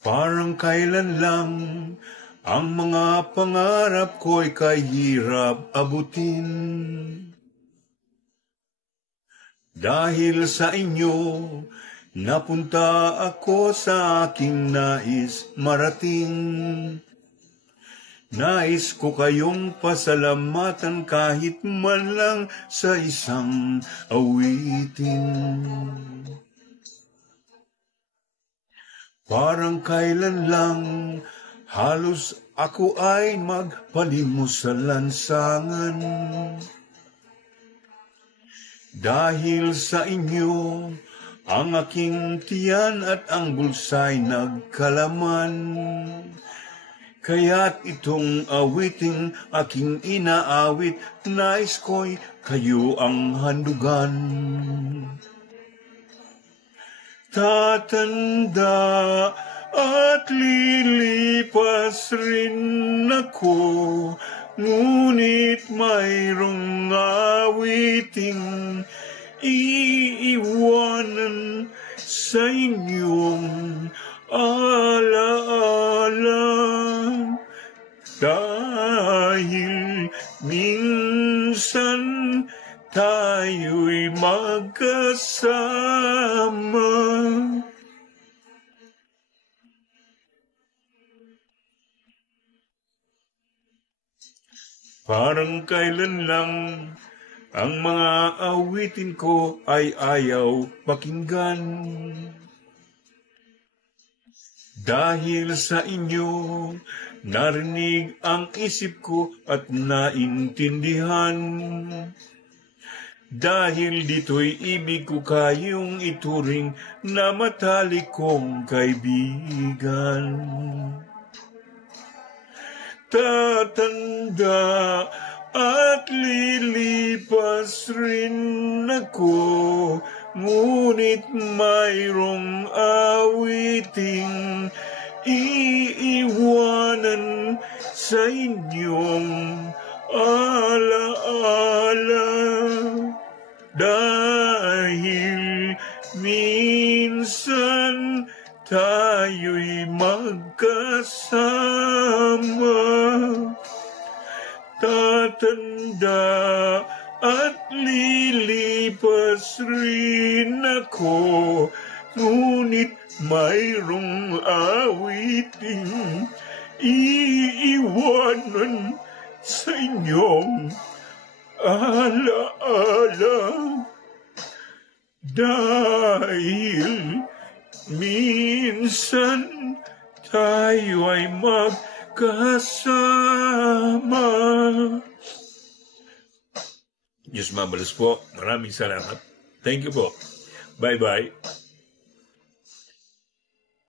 Parang kailan lang ang mga pangarap ko'y kahirap abutin. Dahil sa inyo, napunta ako sa aking nais marating. Nais ko kayong pasalamatan kahit man lang sa isang awitin. Parang kailan lang, halos ako ay magpalimos sa lansangan. Dahil sa inyo, ang aking tiyan at ang bulsa'y nagkalaman. Kaya't itong awiting aking inaawit, nais ko'y kayo ang handugan. Tatanda at lilipas rin ako, ngunit mayroong awiting iiwanan sa inyong alaala. Dahil minsan tayo'y magkasama. Parang kailan lang ang mga awitin ko ay ayaw pakinggan. Dahil sa inyo, narinig ang isip ko at naintindihan. Dahil dito'y ibig ko kayong ituring na matalik kong kaibigan. Tatanda at lilipas rin ako, ngunit mayroong awiting iiwanan sa inyong alaala. Dahil minsan tayo'y magkasama. Tatanda at lilipas rin ako, ngunit mayroong awiting iiwanan sa inyong alaala. Dahil minsan tayo ay magkasama. Diyos mabalas po. Maraming salamat. Thank you po. Bye-bye.